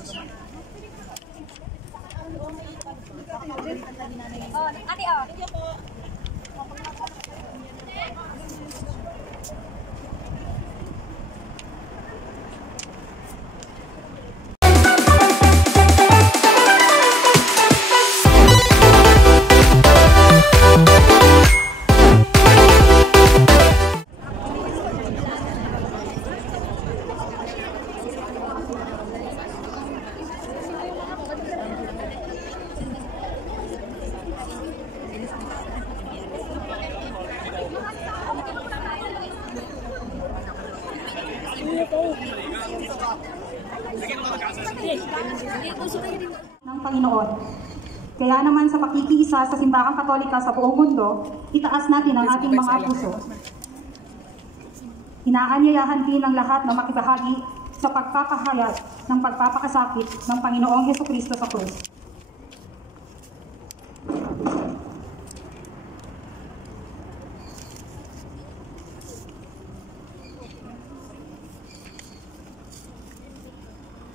Ate, ng Panginoon. Kaya naman sa pakikiisa sa Simbahang Katolika sa buong mundo, itaas natin ang ating mga puso. Inaanyayahan din ang lahat na makibahagi sa pagpapahayag ng pagpapakasakit ng Panginoong Hesukristo sa krus.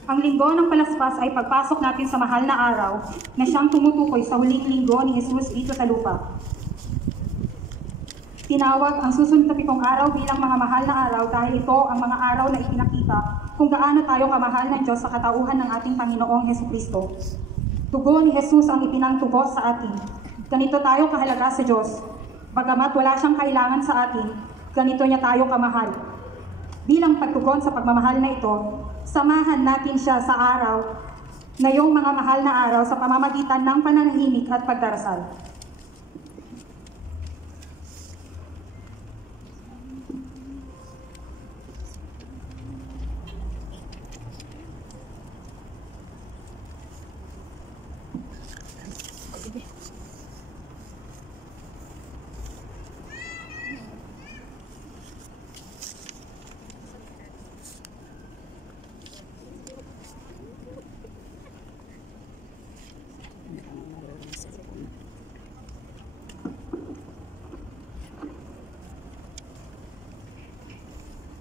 Ang linggo ng Palaspas ay pagpasok natin sa mahal na araw na siyang tumutukoy sa huling linggo ni Jesus dito sa lupa. Tinawag ang susunod na 7 araw bilang mga mahal na araw dahil ito ang mga araw na ipinakita kung gaano tayo kamahal ng Diyos sa katauhan ng ating Panginoong Hesukristo. Tugo ni Jesus ang ipinangtubos sa atin. Ganito tayo kahalaga sa Diyos. Bagamat wala siyang kailangan sa atin, ganito niya tayo kamahal. Bilang pagtugon sa pagmamahal na ito, samahan natin siya sa araw, ngayong mga mahal na araw sa pamamagitan ng pananahimik at pagdarasal.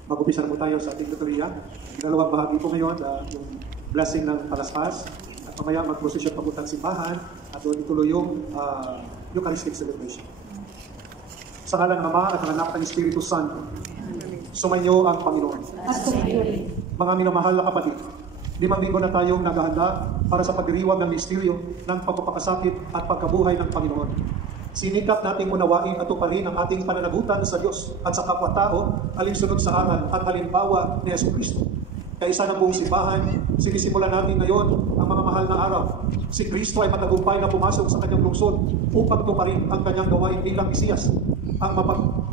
Mag-umpisa na po tayo sa ating tutorial. Dalawang bahagi po ngayon, yung blessing ng Palaspas. At mamaya mag-prosesyon papuntang simbahan at doon ituloy yung Eucharistic celebration. Sa ngalan ng Ama at ng Anak ng Espiritu Santo, sumainyo ang Panginoon. Mga minamahal na kapatid, 5 linggo na tayong naghahanda para sa pagdiriwang ng misteryo ng pagpapakasakit at pagkabuhay ng Panginoon. Sinikap nating unawain at tuparin ang ating pananagutan sa Diyos at sa kapwa-tao alinsunod sa aral at halimbawa ni Jesucristo. Kaisa ng buong simbahan, sinisimulan natin ngayon ang mga mahal na araw. Si Kristo ay matagumpay na pumasok sa kanyang lungsod upang tuparin ang kanyang gawain bilang Mesiyas, ang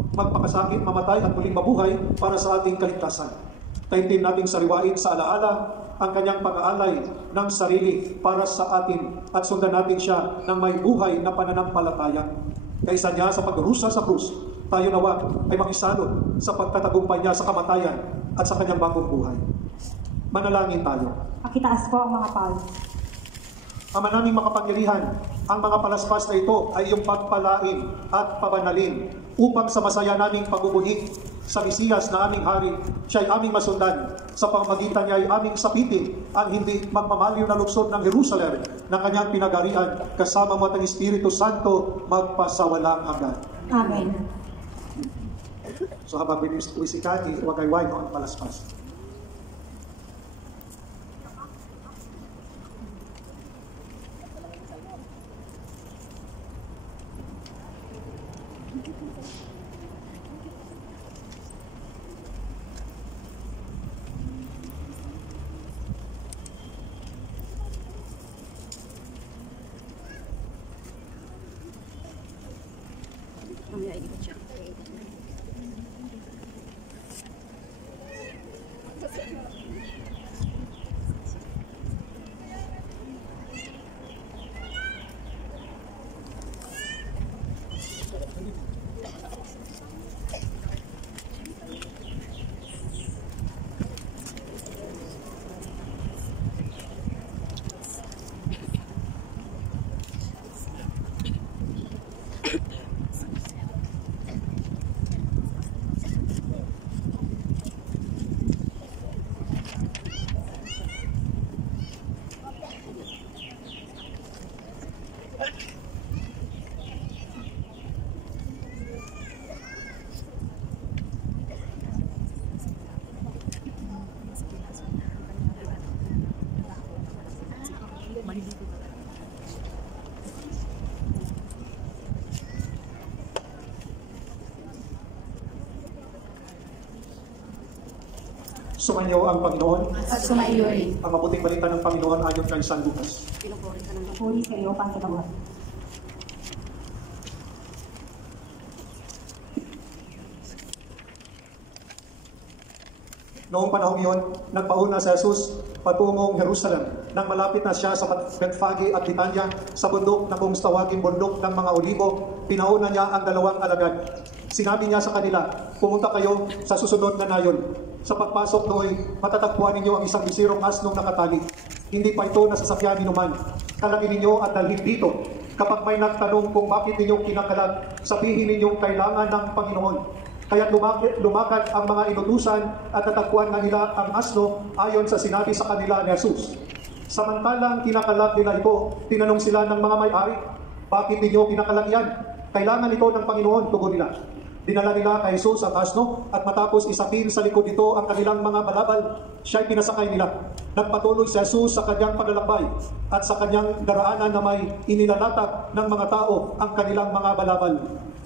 magpakasakit, mamatay at muling mabuhay para sa ating kaligtasan. Taimtim nating sariwain sa alaala ang kanyang pag-aalay ng sarili para sa atin at sundan natin siya ng may buhay na pananampalataya. Kaisa niya sa pagrusa sa krus, tayo nawa ay makisalot sa pagtatagumpay niya sa kamatayan at sa kanyang bagong buhay. Manalangin tayo. Pakitaas po ang mga pawis. Ama naming makapangyarihan, ang mga palaspas na ito ay iyong pagpalain at pabanalin upang sa masaya naming pagbubuhig sa Mesiyas na aming hari, siya ay aming masundan. Sa pamamagitan niya ay aming sapitin ang hindi magmamaliw na luksod ng Jerusalem na kanyang pinagarian kasama mo at ang Espiritu Santo magpasawalang hanggan. Amen. So habang biniwisikati, huwag ay wine o ang palaspas. Sumainyo ang Panginoon. At sumaiyo rin. Ang mabuting balita ng Panginoon ayon kay San Lucas. Puri sa iyo, Panginoon. Noong panahong iyon, nagpauna si Jesus patungong Jerusalem. Nang malapit na siya sa Betfage at Bitanya, sa bundok na kung tawaging bundok ng mga Olibo, pinauna niya ang 2 alagad. Sinabi niya sa kanila, pumunta kayo sa susunod na nayon. Sa pagpasok doon, matatagpuan ninyo ang isang bisirong asnong nakatali. Hindi pa ito nasasakyan ni numan. Kalagin ninyo at dalhin dito. Kapag may nagtanong kung bakit ninyo kinakalag, sabihin ninyong kailangan ng Panginoon. Kaya lumakad ang mga inutusan at natagpuan na nila ang asno ayon sa sinabi sa kanila ni Jesus. Samantalang kinakalag nila ito, tinanong sila ng mga may-ari, bakit ninyo kinakalag yan? Kailangan ito ng Panginoon, tugon nila. Dinala nila kay Jesus ang asno at matapos isapin sa likod nito ang kanilang mga balabal, siya'y pinasakay nila. Nagpatuloy si Jesus sa kanyang paglalakbay at sa kanyang daraanan na may inilalatag ng mga tao ang kanilang mga balabal.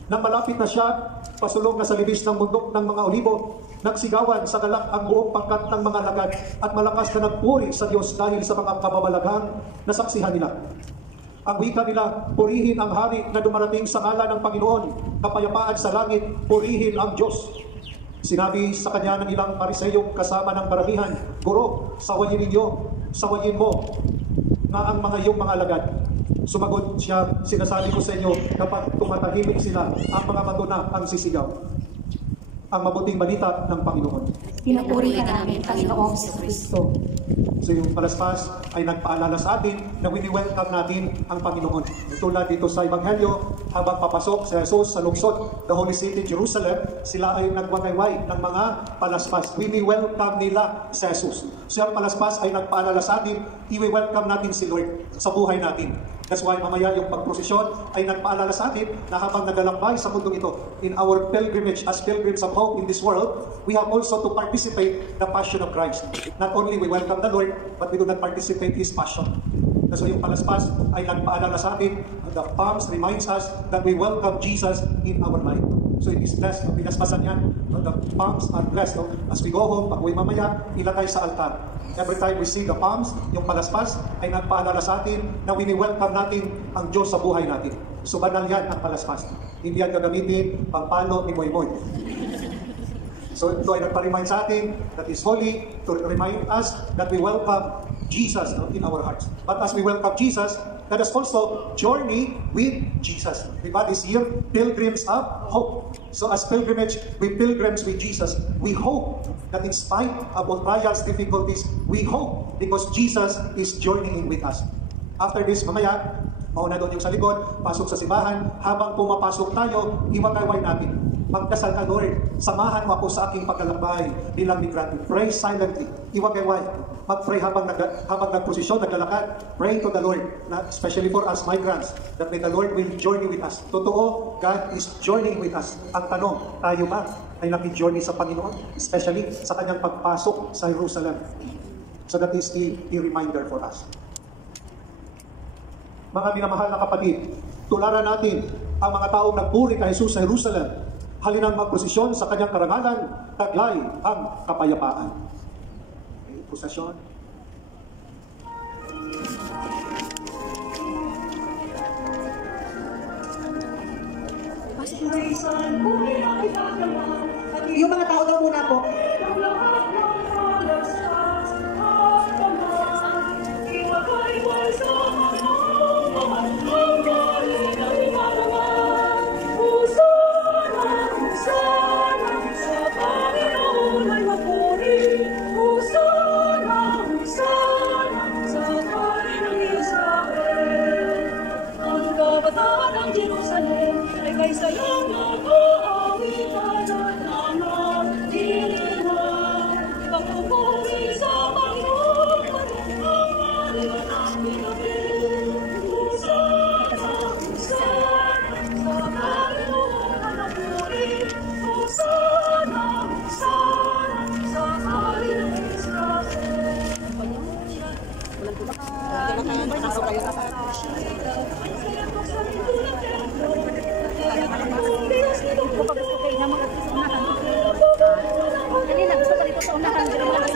Nang malapit na siya, pasulong na sa libis ng bundok ng mga Olibo, nagsigawan sa galak ang buong pangkat ng mga lagad at malakas na nagpuri sa Diyos dahil sa mga kababalaghang nasaksihan nila. Ang wika nila, purihin ang hari na dumarating sa ngalan ng Panginoon, kapayapaan sa langit, purihin ang Diyos. Sinabi sa kanya ng ilang pariseyong kasama ng karamihan, Guro, sawayin ninyo, sawayin mo na ang mga iyong mga alagad. Sumagot siya, sinasabi ko sa inyo, kapag tumatahimik sila, ang mga bato na ang sisigaw. Ang mabuting balita ng Panginoon. Pinupuri ka namin, Panginoong Kristo. So yung palaspas ay nagpaalala sa atin na wini-welcome natin ang Panginoon. Tulad dito sa Ebanghelyo, habang papasok si Jesus sa lungsod, the Holy City, Jerusalem, sila ay nagwagayway ng mga palaspas. Wini-welcome nila si Jesus. So yung palaspas ay nagpaalala sa atin, i-welcome natin si Lord sa buhay natin. That's why mamaya yung pagprosesyon ay nagpaalala sa atin na habang nagalakbay sa mundong ito, in our pilgrimage as pilgrims of hope in this world, we have also to participate the passion of Christ. Not only we welcome the Lord, but we do not participate His passion. So yung palaspas ay nagpaalala sa atin, the palms reminds us that we welcome Jesus in our life. So it is blessed, pinaspasan yan. The palms are blessed. As we go home, pag uwi mamaya, ilagay sa altar. Every time we see the palms, yung palaspas, ay nagpaalala sa atin na wini-welcome natin ang Diyos sa buhay natin. So banal yan ang palaspas. Hindi yan gagamitin pangpalo ni Moy-Moy. So ito ay nagpa-remind sa atin that is holy, to remind us that we welcome Jesus in our hearts. But as we welcome Jesus, let us also journey with Jesus. God is here, pilgrims of hope. So as pilgrimage, we pilgrims with Jesus. We hope that in spite of all trials, difficulties, we hope because Jesus is journeying with us. After this, mamaya, mauna doon yung sa likod, pasok sa simbahan. Habang pumapasok tayo, iwagayway natin. Magdasal ka, Lord, samahan mo ako sa aking paglalakbay bilang migrante. Pray silently, iwagayway. Mag-pray habang nagprosesyon, naglalakad. Pray to the Lord, especially for us migrants, that may the Lord will journey with us. Totoo, God is journeying with us. Ang tanong, tayo ba ay naki-journey sa Panginoon? Especially sa kanyang pagpasok sa Jerusalem. So that is the reminder for us. Mga minamahal na kapatid, tularan natin ang mga taong nagpuri kay Jesus sa Jerusalem. Halinang magprosesyon sa kanyang karangalan, taglay ang kapayapaan. Prosesyon. Yung mga tao daw muna po. Kanina, gusto ka dito sa unahan.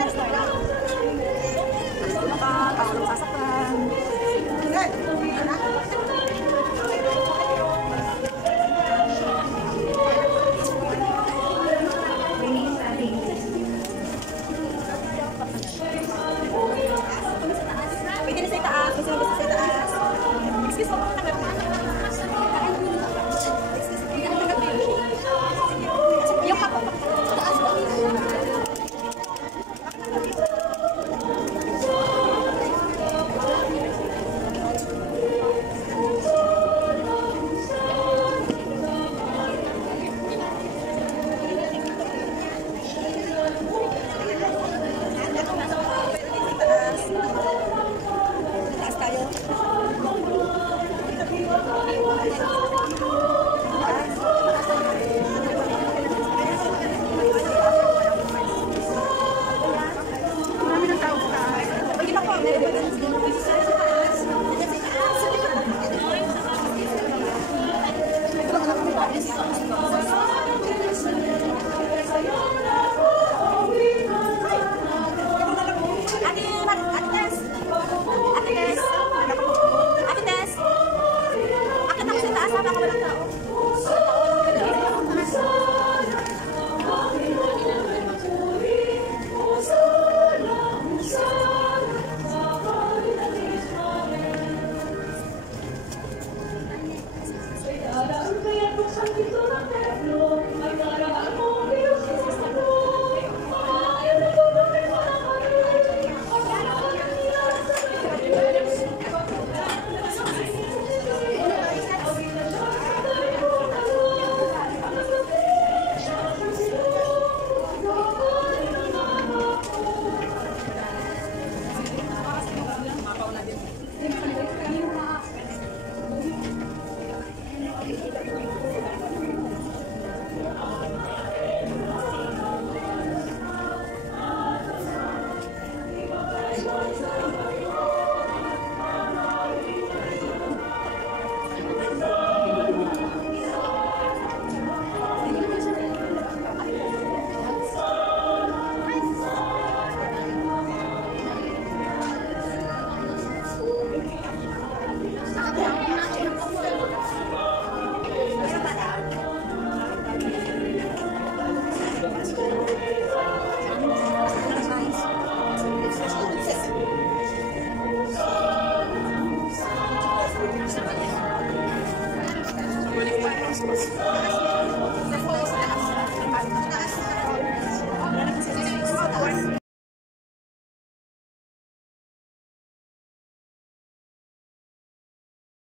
Amen.